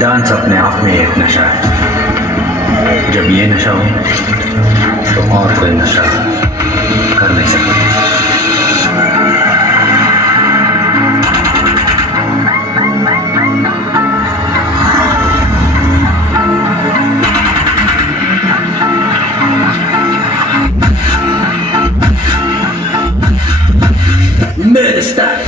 डांस अपने आप में एक नशा है। जब ये नशा हो तो और कोई नशा कर नहीं सकता। मेरे style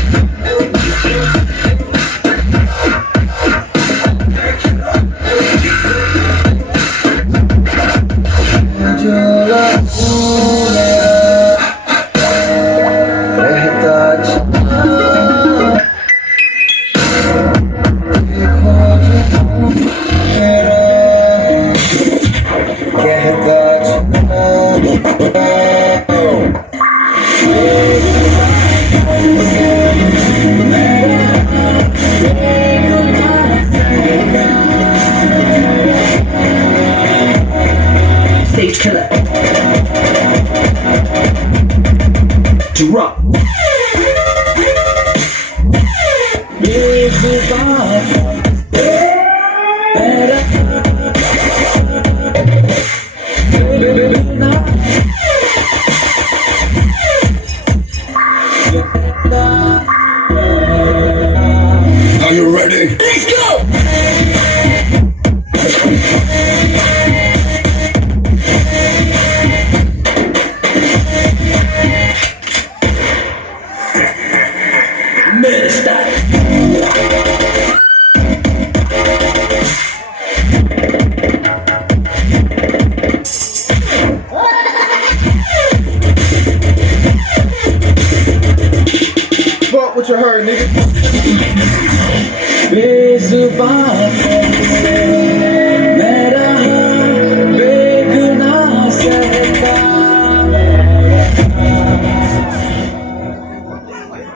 stage killer. Drop. Are you ready? Let's go! Fuck what you heard, nigga.